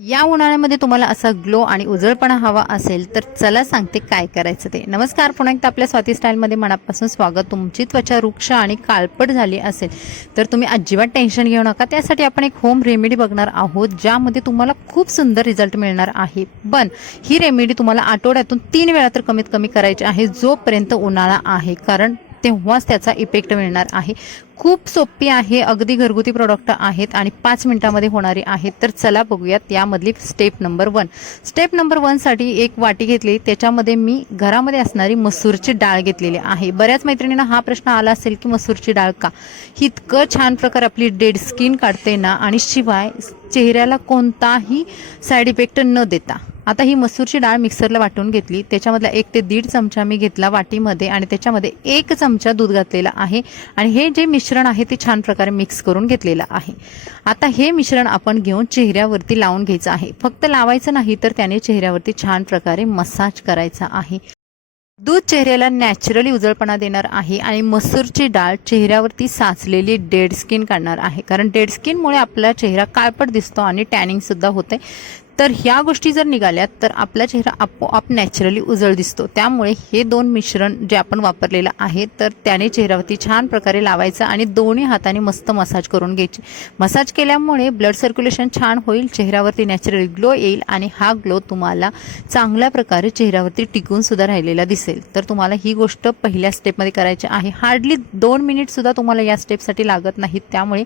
या उन्हाळ्यामध्ये तुम्हाला असा ग्लो आणि उजळपणा हवा असेल तर चला सांगते काय करायचं ते. नमस्कार, पुन्हा एकदा आपल्या स्वाती स्टाईलमध्ये मनापासून स्वागत. तुमची त्वचा रुक्ष आणि काळपट झाली असेल तर तुम्ही अजिबात टेन्शन घेऊ नका. त्यासाठी आपण एक होम रेमेडी बघणार आहोत ज्यामध्ये तुम्हाला खूप सुंदर रिझल्ट मिळणार आहे. पण ही रेमेडी तुम्हाला आठवड्यातून 3 वेळा तर कमीत कमी करायची आहे जोपर्यंत उन्हाळा आहे, कारण तेव्हाच त्याचा इफेक्ट मिळणार आहे. खूप सोपी आहे, अगदी घरगुती प्रोडक्ट आहेत आणि 5 मिनिटांमध्ये होणारी आहेत. तर चला बघूयात यामधली स्टेप नंबर 1. स्टेप नंबर 1 साठी एक वाटी घेतली, त्याच्यामध्ये मी घरामध्ये असणारी मसूरची डाळ घेतलेली आहे. बऱ्याच मैत्रिणींना हा प्रश्न आला असेल की मसूरची डाळ का, ही इतकं छान प्रकारे आपली डेड स्किन काढते ना, आणि शिवाय चेहऱ्याला कोणताही साईड इफेक्ट न देता. आता ही मसूरची डाळ मिक्सरला वाटून घेतली, त्याच्यामधला 1 ते 1.5 चमचा मी घेतला वाटीमध्ये आणि त्याच्यामध्ये 1 चमचा दूध घातलेला आहे आणि हे जे मिश्रण आहे ते छान प्रकारे मिक्स करून घेतलेलं आहे. आता हे मिश्रण आपण घेऊन चेहऱ्यावरती लावून घ्यायचं आहे. फक्त लावायचं नाही तर त्याने चेहऱ्यावरती छान प्रकारे मसाज करायचा आहे. दूध चेहऱ्याला नॅचरली उजळपणा देणार आहे आणि मसूरची डाळ चेहऱ्यावरती साचलेली डेड स्किन काढणार आहे, कारण डेड स्किनमुळे आपला चेहरा काळपट दिसतो आणि टॅनिंग सुद्धा होते. तर ह्या गोष्टी जर निघाल्यात तर आपला चेहरा आपोआप नॅचरली उजळ दिसतो. त्यामुळे हे 2 मिश्रण जे आपण वापरलेलं आहे तर त्याने चेहऱ्यावरती छान प्रकारे लावायचं आणि दोन्ही हाताने मस्त मसाज करून घ्यायची. मसाज केल्यामुळे ब्लड सर्क्युलेशन छान होईल, चेहऱ्यावरती नॅचरली ग्लो येईल आणि हा ग्लो तुम्हाला चांगल्या प्रकारे चेहऱ्यावरती टिकून सुद्धा राहिलेला दिसेल. तर तुम्हाला ही गोष्ट पहिल्या स्टेपमध्ये करायची आहे. हार्डली 2 मिनिट सुद्धा तुम्हाला या स्टेपसाठी लागत नाहीत. त्यामुळे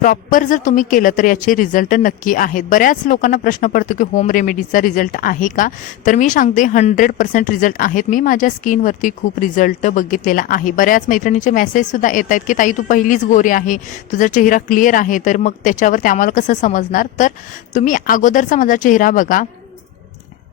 प्रॉपर जर तुम्ही केलं तर याचे रिझल्ट नक्की आहेत. बऱ्याच लोकांना प्रश्न पडतो की होम रेमेडीचा रिझल्ट आहे का, तर मी सांगते 100% रिझल्ट आहेत. मी माझ्या स्किनवरती खूप रिझल्ट बघितलेला आहे. बऱ्याच मैत्रिणीचे मेसेज सुद्धा येत आहेत की ताई तू पहिलीच गोरी आहे, तुझा चेहरा क्लिअर आहे, तर मग त्याच्यावर आम्हाला कसं समजणार. तर तुम्ही अगोदरचा माझा चेहरा बघा,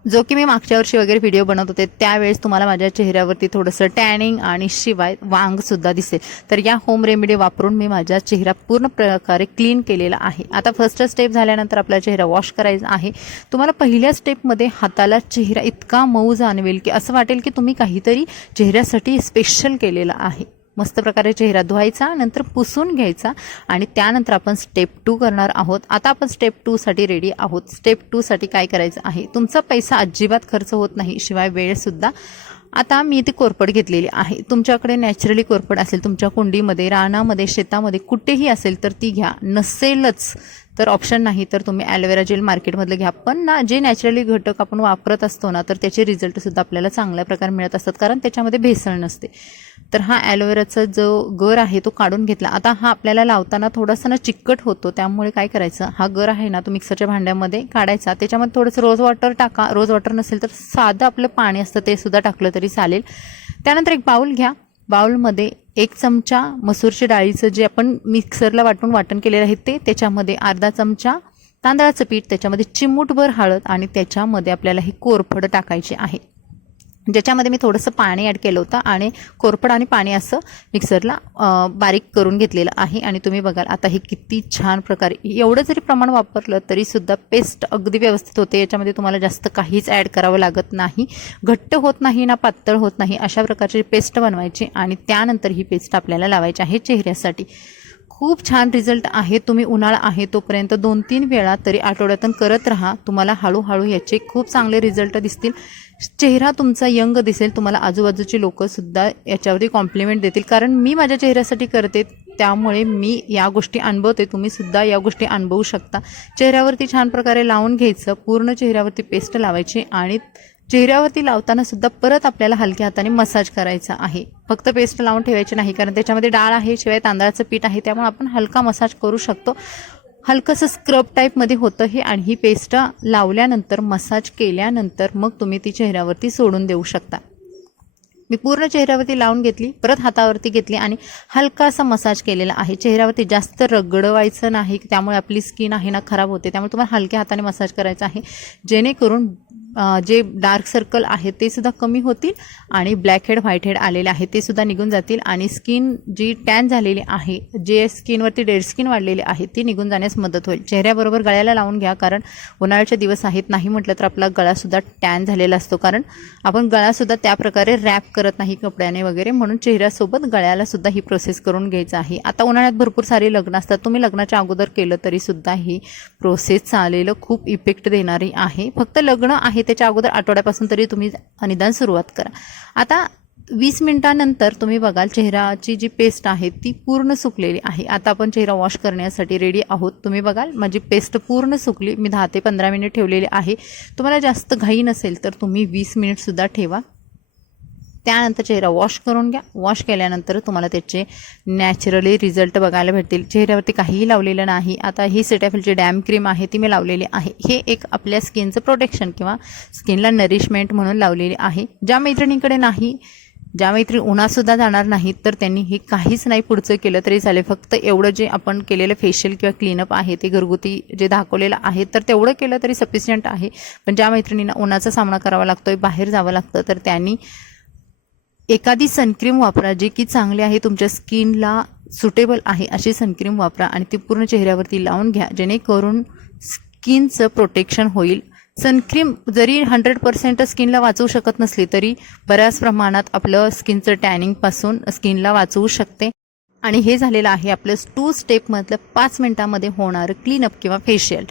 जो की मी मागच्या वर्षी वगैरे व्हिडिओ बनवत होते, त्यावेळेस तुम्हाला माझ्या चेहऱ्यावरती थोडंसं टॅनिंग आणि शिवाय वांग सुद्धा दिसेल. तर या होम रेमेडी वापरून मी माझा चेहरा पूर्ण प्रकारे क्लीन केलेला आहे. आता फर्स्ट स्टेप झाल्यानंतर आपला चेहरा वॉश करायचा आहे. तुम्हाला पहिल्या स्टेपमध्ये हाताला चेहरा इतका मऊ जाणवेल की असं वाटेल की तुम्ही काहीतरी चेहऱ्यासाठी स्पेशल केलेलं आहे. मस्त प्रकारे चेहरा धुवायचा, नंतर पुसून घ्यायचा आणि त्यानंतर आपण स्टेप 2 करणार आहोत. आता आपण स्टेप 2 साठी रेडी आहोत. स्टेप 2 साठी काय करायचं आहे, तुमचा पैसा अजिबात खर्च होत नाही, शिवाय वेळसुद्धा. आता मी ती कोरफड घेतलेली आहे. तुमच्याकडे नॅचरली कोरफड असेल, तुमच्या कुंडीमध्ये, रानामध्ये, शेतामध्ये कुठेही असेल तर ती घ्या. नसेलच तर ऑप्शन नाही तर तुम्ही ॲलोवेरा जेल मार्केटमधलं घ्या. पण ना, जे नॅचरली घटक आपण वापरत असतो ना, तर त्याचे रिझल्टसुद्धा आपल्याला चांगल्या प्रकारे मिळत असतात, कारण त्याच्यामध्ये भेसळ नसते. तर हा ॲलोवेराचा जो गर आहे तो काढून घेतला. आता हा आपल्याला लावताना थोडासा ना चिकट होतो, त्यामुळे काय करायचं, हा गर आहे ना तो मिक्सरच्या भांड्यामध्ये काढायचा. त्याच्यामध्ये थोडंसं रोज वॉटर टाका. रोज वॉटर नसेल तर साधं आपलं पाणी असतं ते सुद्धा टाकलं तरी चालेल. त्यानंतर एक बाउल घ्या. बाउलमध्ये 1 चमचा मसूरच्या डाळीचं जे आपण मिक्सरला वाटण केलेलं आहे ते, त्याच्यामध्ये अर्धा चमचा तांदळाचं पीठ, त्याच्यामध्ये चिमूटभर हळद आणि त्याच्यामध्ये आपल्याला ही कोरफड टाकायची आहे, ज्याच्यामध्ये मी थोडंसं पाणी ॲड केलं होतं आणि कोरफड आणि पाणी असं मिक्सरला बारीक करून घेतलेलं आहे. आणि तुम्ही बघाल आता हे किती छान प्रकारे, एवढं जरी प्रमाण वापरलं तरीसुद्धा पेस्ट अगदी व्यवस्थित होते. याच्यामध्ये तुम्हाला जास्त काहीच ॲड करावं लागत नाही, घट्ट होत नाही ना पातळ होत नाही, अशा प्रकारची पेस्ट बनवायची आणि त्यानंतर ही पेस्ट आपल्याला लावायची आहे चेहऱ्यासाठी. खूप छान रिझल्ट आहे. तुम्ही उन्हाळा आहे तोपर्यंत 2-3 वेळा तरी आठवड्यातून करत राहा. तुम्हाला हळूहळू याचे खूप चांगले रिझल्ट दिसतील. चेहरा तुमचा यंग दिसेल. तुम्हाला आजूबाजूची लोकंसुद्धा याच्यावरती कॉम्प्लिमेंट देतील, कारण मी माझ्या चेहऱ्यासाठी करते त्यामुळे मी या गोष्टी अनुभवते. तुम्हीसुद्धा या गोष्टी अनुभवू शकता. चेहऱ्यावरती छान प्रकारे लावून घ्यायचं, पूर्ण चेहऱ्यावरती पेस्ट लावायची आणि चेहऱ्यावरती लावताना सुद्धा परत आपल्याला हलक्या हाताने मसाज करायचा आहे. फक्त पेस्ट लावून ठेवायची नाही, कारण त्याच्यामध्ये डाळ आहे, शिवाय तांदळाचं पीठ आहे, त्यामुळे आपण हलका मसाज करू शकतो. हलकंसं स्क्रब टाईपमध्ये होतं हे. आणि ही पेस्ट लावल्यानंतर, मसाज केल्यानंतर मग तुम्ही ती चेहऱ्यावरती सोडून देऊ शकता. मी पूर्ण चेहऱ्यावरती लावून घेतली, परत हातावरती घेतली आणि हलकासा मसाज केलेला आहे. चेहऱ्यावरती जास्त रगडवायचं नाही, त्यामुळे आपली स्किन आहे ना खराब होते. त्यामुळे तुम्हाला हलक्या हाताने मसाज करायचा आहे, जेणेकरून जे डार्क सर्कल आहेत ते सुद्धा कमी होतील आणि ब्लॅक हेड व्हाईट हेड आलेले आहे ते सुद्धा निघून जातील आणि स्किन जी टॅन झालेली आहे, जे स्किनवरती डेड स्किन वाढलेली आहे ती निघून जाण्यास मदत होईल. चेहऱ्याबरोबर गळ्याला लावून घ्या, कारण उन्हाळ्याचे दिवस आहेत. नाही म्हटलं तर आपला गळासुद्धा टॅन झालेला असतो, कारण आपण गळासुद्धा त्या प्रकारे रॅप करत नाही कपड्याने वगैरे, म्हणून चेहऱ्यासोबत गळ्यालासुद्धा ही प्रोसेस करून घ्यायचं आहे. आता उन्हाळ्यात भरपूर सारे लग्न असतात, तुम्ही लग्नाच्या अगोदर केलं तरीसुद्धा ही प्रोसेस चालेलं, खूप इफेक्ट देणारी आहे. फक्त लग्न आहे त्याच्या अगोदर आठवड्यापासून तरी तुम्ही निदान सुरुवात करा. आता 20 मिनिटांनंतर तुम्ही बघाल चेहऱ्याची जी पेस्ट आहे ती पूर्ण सुकलेली आहे. आता आपण चेहरा वॉश करण्यासाठी रेडी आहोत. तुम्ही बघाल माझी पेस्ट पूर्ण सुकली. मी 10 ते 15 मिनिट ठेवलेली आहे. तुम्हाला जास्त घाई नसेल तर तुम्ही 20 मिनिटसुद्धा ठेवा. त्यानंतर चेहरा वॉश करून घ्या. वॉश केल्यानंतर तुम्हाला त्याचे नॅचरली रिझल्ट बघायला भेटतील. चेहऱ्यावरती काहीही लावलेलं नाही. आता ही सेटॅफिलची डॅम क्रीम आहे ती मी लावलेली आहे. हे एक आपल्या स्किनचं प्रोटेक्शन किंवा स्किनला नरिशमेंट म्हणून लावलेली आहे. ज्या मैत्रिणींकडे नाही, ज्या मैत्रीण उन्हातसुद्धा जाणार नाहीत तर त्यांनी हे काहीच नाही पुढचं केलं तरी चालेल. फक्त एवढं जे आपण केलेलं फेशियल किंवा क्लीनअप आहे ते घरगुती जे दाखवलेलं आहे तर तेवढं केलं तरी सफिशियंट आहे. पण ज्या मैत्रिणींना उन्हाचा सामना करावा लागतोय, बाहेर जावं लागतं, तर त्यांनी एखादी सनक्रीम वापरा जी की चांगली आहे, तुमच्या स्किनला सुटेबल आहे अशी सनक्रीम वापरा आणि ती पूर्ण चेहऱ्यावरती लावून घ्या, जेणेकरून स्किनचं प्रोटेक्शन होईल. सनक्रीम जरी 100% स्किनला वाचवू शकत नसली तरी बऱ्याच प्रमाणात आपलं स्किनचं टॅनिंगपासून स्किनला वाचवू शकते. आणि हे झालेलं आहे आपलं 2 स्टेपमधलं 5 मिनिटांमध्ये होणारं क्लीनअप किंवा फेशियल.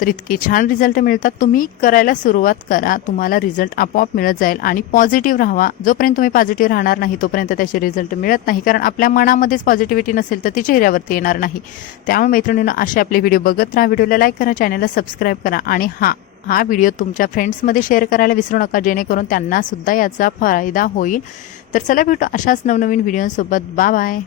तर इतके छान रिझल्ट मिळतात. तुम्ही करायला सुरुवात करा, तुम्हाला रिझल्ट आपोआप मिळत जाईल. आणि पॉझिटिव्ह राहा. जोपर्यंत तुम्ही पॉझिटिव्ह राहणार नाही तोपर्यंत त्याचे रिझल्ट मिळत नाही, कारण आपल्या मनामध्येच पॉझिटिव्हिटी नसेल तर ती चेहऱ्यावरती येणार नाही. त्यामुळे मैत्रिणींनो, असे आपले व्हिडिओ बघत राहा. व्हिडिओला लाईक करा, चॅनलला सबस्क्राईब करा आणि हा व्हिडिओ तुमच्या फ्रेंड्समध्ये शेअर करायला विसरू नका, जेणेकरून त्यांनासुद्धा याचा फायदा होईल. तर चला भेटू अशाच नवनवीन व्हिडिओसोबत. Bye bye.